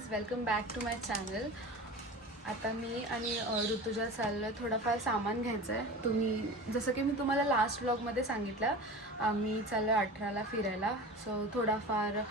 Guys, welcome back to my channel. आता मी आणि ऋतुजा चाललो आहे, थोडंफार सामान घ्यायचं आहे. जसं की मी तुम्हाला लास्ट व्लॉगमध्ये सांगितलं, मी चाललो आहे 18ला फिरायला. सो थोडाफार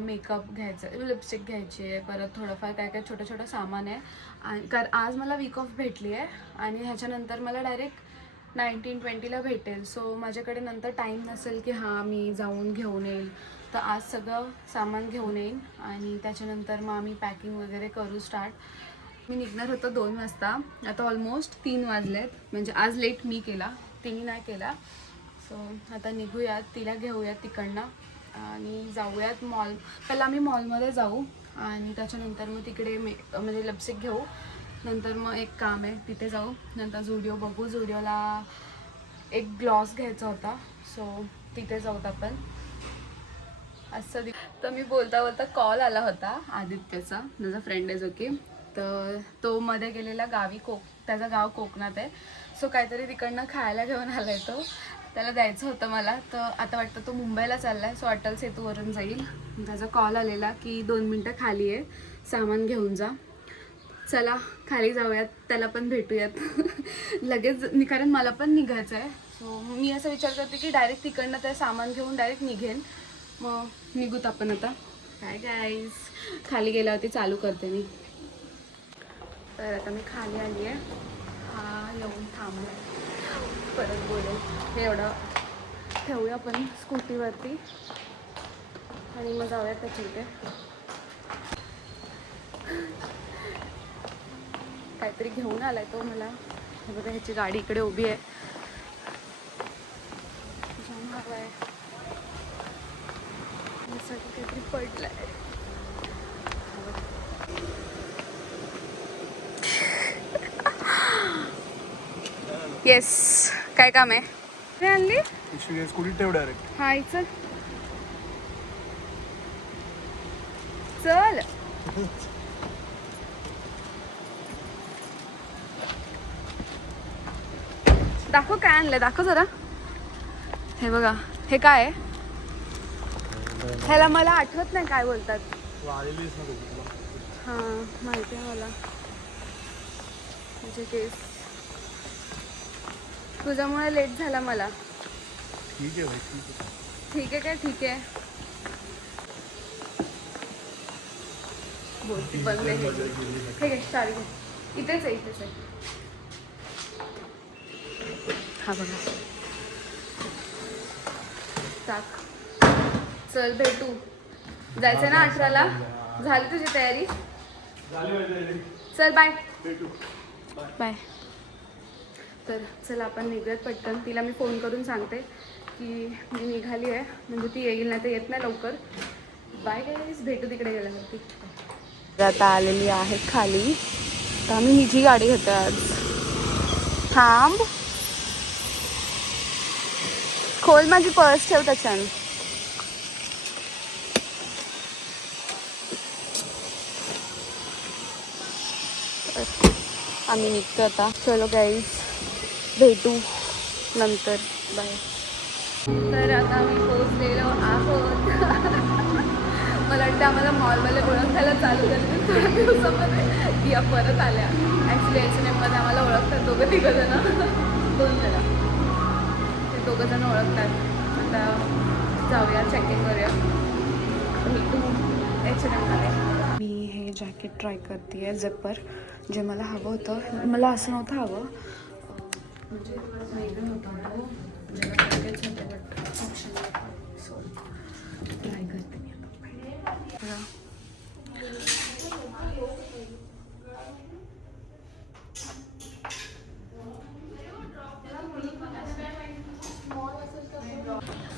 मेकअप घ्यायचं आहे, लिपस्टिक घ्यायची आहे, परत थोडंफार काय काय छोटं छोटं सामान आहे. आणि आज मला वीक ऑफ भेटली आहे आणि ह्याच्यानंतर मला डायरेक्ट 19-20ला भेटेल. सो माझ्याकडे नंतर टाईम नसेल की हां मी जाऊन घेऊन येईल. तर आज सगळं सामान घेऊन येईन आणि त्याच्यानंतर मग आम्ही पॅकिंग वगैरे करू स्टार्ट. मी निघणार होतं 2 वाजता, आता ऑलमोस्ट 3 वाजलेत. म्हणजे आज लेट मी केला, तिने नाही केला. सो आता निघूयात, तिला घेऊयात तिकडनं आणि जाऊयात मॉल. पहिला आम्ही मॉलमध्ये जाऊ आणि त्याच्यानंतर मग तिकडे म्हणजे लिपस्टिक घेऊ. नंतर मग एक काम आहे तिथे जाऊ. नंतर झुडिओ बघू, झुडिओला एक ग्लॉस घ्यायचा होता. सो तिथे जाऊत आपण असं. तर मी बोलता बोलता कॉल आला होता आदित्यचा, माझा फ्रेंड आहे जो की. तर तो मध्ये गेलेला गावी, त्याचं गाव कोकणात आहे. सो काहीतरी तिकडनं खायला घेऊन आला आहे तो, त्याला द्यायचं होतं मला. तर आता वाटतं तो मुंबईला चालला आहे, सो अटल सेतूवरून जाईल. त्याचा कॉल आलेला की 2 मिनटं खाली आहे, सामान घेऊन जा. चला खाली जाऊयात, त्याला पण भेटूयात लगेच कारण मला पण निघायचं आहे. सो मी असं विचार करते की डायरेक्ट तिकडनं ते सामान घेऊन डायरेक्ट निघेन. मग निघूत आपण आता. काय गाईज, खाली गेल्यावरती चालू करते मी. तर आता मी खाली आली आहे. हा येऊन थांबला, परत बोलेल. हे एवढं ठेवूया आपण स्कूटीवरती आणि मग जाऊया त्याच्या इथे. काहीतरी घेऊन आलाय तो मला. हे बघा, ह्याची गाडी इकडे उभी आहे. जाऊन हवा आहे, यासाठी काहीतरी पडलंय. येस, काय काम आहे? नाही आणली स्कूटी ठेव डायरेक्ट. हाय, चल चल. दाखव काय आणलंय, दाखव जरा. हे बघा, हे काय आहे? ह्याला मला आठवत नाही काय बोलतात. हां माहिती आहे मला. म्हणजे केस तुझ्यामुळे लेट झाला मला. ठीक आहे भाई, ठीक आहे. ठीक आहे काय? ठीक आहे बोलती बंद आहे. ठीक आहे, चालेल. इथेच आहे, इथेच आहे. हा बघा, टाक. चल भेटू. जायचं ना 18ला? झाली तुझी तयारी? चल बाय. बाय. तर चल आपण निघूयात पटकन. तिला मी फोन करून सांगते की मी निघाली आहे, म्हणजे ती येईल, नाही तर येत नाही लवकर. बाय गाईज, भेटू तिकडे गेल्यावरती. आता आलेली आहे खाली. तर आम्ही हिची गाडी घेतो आज. थांब, खोल माझी पर्स, ठेव त्याच्यानं. आम्ही निघतो आता. चलो गाईज, भेटू नंतर. बाय. तर आता आम्ही पोहोचलेलो आहोत. मला वाटतं आम्हाला मॉलमध्ये ओळखायला चालू करते थोड्या दिवसामध्ये की या परत आल्या. ॲक्च्युली H&Mमध्ये आम्हाला ओळखतात दोघं तिघंजणं. 2 जण, ते 2 जण ओळखतात. आता जाऊया, चेकिंग करूया. भेटू H&Mमध्ये. मी हे जॅकेट ट्राय करते आहे, झिपर, जे मला हवं होतं. मला असं नव्हतं हवं, म्हणजे वेगळं होतं तो, जॅकेट्स होते बट ऑप्शन नव्हतं. सो ट्राय करते मी आता.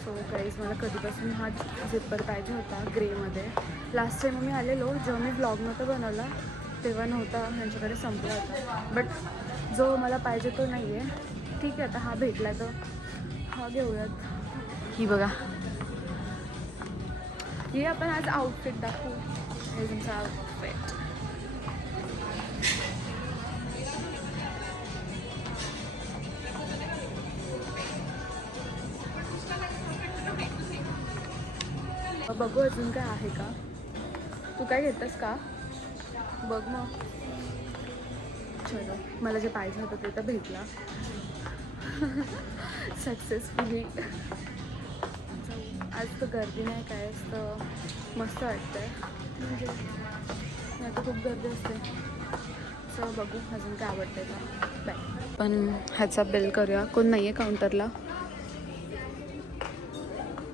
सो गाईज, मला कधीपासून हा झिपर पाहिजे होता ग्रेमध्ये. लास्ट टाईम मी आलेलो, जेव्हा मी व्लॉग नव्हता बनवला तेव्हा नव्हता, ह्यांच्याकडे संपला होता. बट जो मला पाहिजे तो नाही आहे. ठीक आहे, आता हा भेटला तर हा घेऊयात. ही बघा, हे आपण आज आउटफिट दाखवू. हे तुमचा आउटफिट. बघू अजून काय आहे का. तू काय घेतस का? बघ मग. चलो, मला जे पाहिजे होतं ते तर भेटला सक्सेसफुली. आज तर गर्दी नाही काय असतं, मस्त वाटतंय. म्हणजे नाही तर खूप गर्दी असते. सो बघू अजून काय आवडतंय का. बाय. पण ह्याचा बिल करूया. कोण नाही आहे काउंटरला.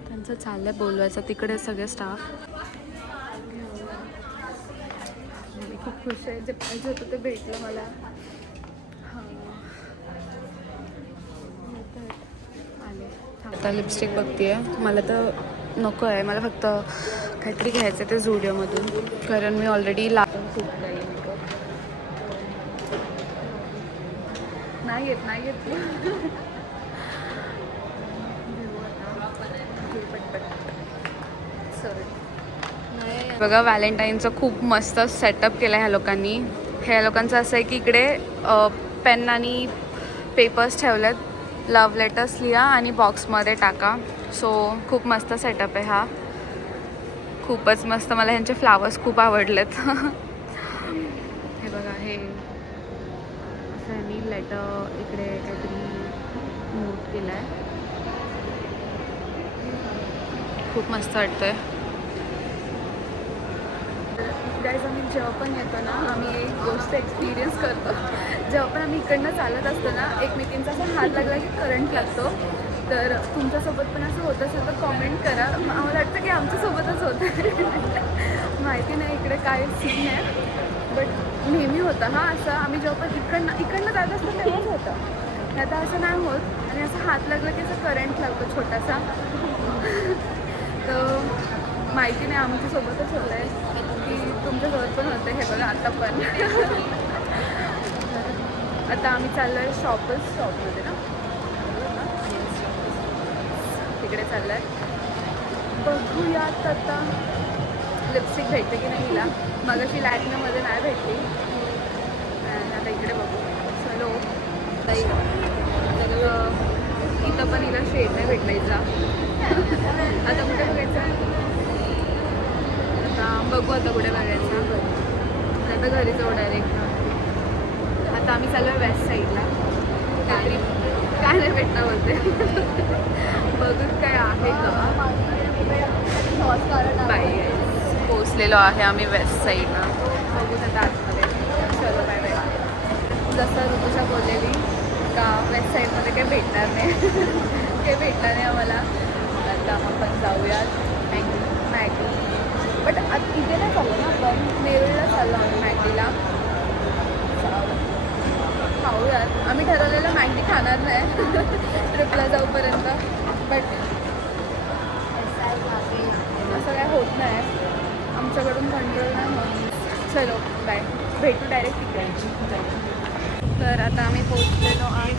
त्यांचं चाललंय बोलवायचं तिकडे सगळे स्टाफ. मी खूप खुश आहे. जे पाहिजे होतं ते भेटलं मला. हां आले. आता लिपस्टिक बघते आहे. मला तर नको आहे. मला फक्त काहीतरी घ्यायचं आहे ते झुडिओमधून, कारण मी ऑलरेडी खूप काही नाही येत नाही येत. बघा व्हॅलेंटाईनचं खूप मस्त सेटअप केलं आहे ह्या लोकांनी. ह्या लोकांचं असं आहे की इकडे पेन आणि पेपर्स ठेवलेत. लव्ह लेटर्स लिहा आणि बॉक्समध्ये टाका. सो खूप मस्त सेटअप आहे हा. खूपच मस्त. मला ह्यांचे फ्लावर्स खूप आवडलेत. हे बघा हे असं ह्यांनी लेटर इकडे काहीतरी नोट केलं आहे. खूप मस्त वाटतंय. गाईज आम्ही जेव्हा पण येतो ना, आम्ही एक गोष्ट एक्सपिरियन्स करतो. जेव्हा पण आम्ही इकडनं चालत असतो ना, एकमेकींचा असा हात लागला की करंट लागतो. तर तुमच्यासोबत पण असं होत असेल तर कॉमेंट करा. आम्हाला वाटतं की आमच्यासोबतच होतं. माहिती नाही इकडे काय सीन आहे, बट नेहमी होतं हां असं. आम्ही जेव्हा पण इकडनं जात असतो तेव्हाच होतं. आता असं नाही होत. आणि असं हात लागला की असं करंट लागतो छोटासा. तर माहिती नाही आमच्यासोबतच होतं आहे की तुमच्यासोबत पण होतं. हे बघा आता पण. आता आम्ही चाललो आहे शॉपमध्ये ना, तिकडे चाललो आहे. बघूयात आता लिपस्टिक भेटते की नाही हिला. मगाशी लॅक्मेमध्ये नाही भेटली. आता इकडे बघू. चलो ताई, इथं पण हिला शेड नाही भेटला हिचा. आता कुठे बघायचं. आता बघू आता कुठे बघायचं. आता घरी जाऊ डायरेक्ट. आता आम्ही चाललो आहे वेस्ट साईडला. काहीतरी काय नाही भेटणार बोलते. बघू काय आहे का. बाय. पोचलेलो आहे आम्ही वेस्ट साईडला. बघू आता आतमध्ये. चलो बाय बाय. जसं ऋतुषा बोललेली का वेस्ट साईडमध्ये काही भेटणार नाही. काही भेटणार नाही आम्हाला. आता आपण जाऊयात मॅगी. बट इथे नाही चाललो ना आपण, नेरूळला चाललो आम्ही मॅगीला. खाऊयात. आम्ही ठरवलेलं मॅगी खाणार नाही ट्रिपला जाऊपर्यंत, बट असं काय होत नाही. आमच्याकडून कंट्रोल नाही होत. चलो बाय. भेटू डायरेक्ट तिकडे. तर आता आम्ही पोचलेलो आहे.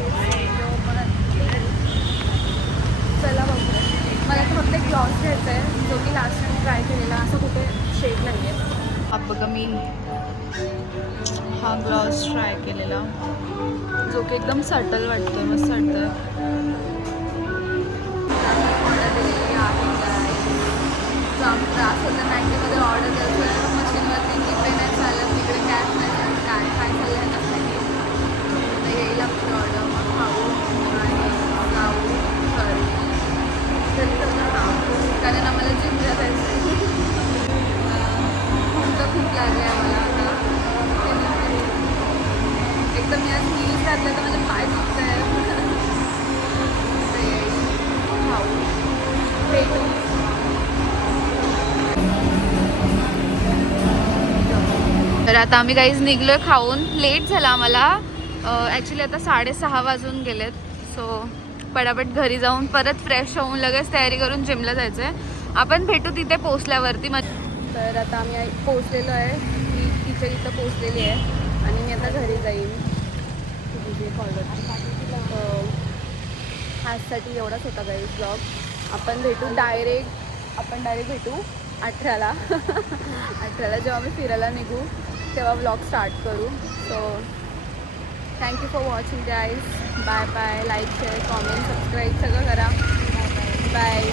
चला बघू. मला तर फक्त एक ग्लॉस घ्यायचा आहे जो की लास्ट टाइम ट्राय केलेला. असं कुठे शेड नाही आहे. हा बघा मी हा ग्लॉस ट्राय केलेला जो की एकदम सटल वाटतोय. मस्त वाटतोय. ऑर्डर दिलेली आहे काय. त्रास होता मॅगीमध्ये ऑर्डर द्यायचं मशीनवरती. जीपे नाही चालत तिकडे, कॅश नाही चालत. काय काय चाललं आहे त्यासाठी. तर येईल आपली ऑर्डर. मग खाऊ आणि जाऊ घरी. कारण आम्हाला जिमला जायचं आहे. भूक तर खूप लागली आहे मला आता. एकदम मी आज हील्स घातल्या तर माझे पाय दुखत आहे. खाऊ भेटू. तर आता आम्ही काहीच निघलो आहे खाऊन. लेट झाला आम्हाला. ॲक्च्युली आता 6:30 वाजून गेलेत. सो पटापट घरी जाऊन परत फ्रेश होऊन लगेच तयारी करून जिमला जायचं आहे. आपण भेटू तिथे पोचल्यावरती. तर आता आम्ही पोचलेलो आहे. मी तिच्या इथं पोचलेली आहे आणि मी आता घरी जाईन. आजसाठी एवढाच होता गाईज ब्लॉग. आपण डायरेक्ट भेटू 18ला. 18ला जेव्हा आम्ही फिरायला निघू तेव्हा ब्लॉग स्टार्ट करू. So thank you for watching guys. Bye bye. Like share comment subscribe सगळं करा. बाय.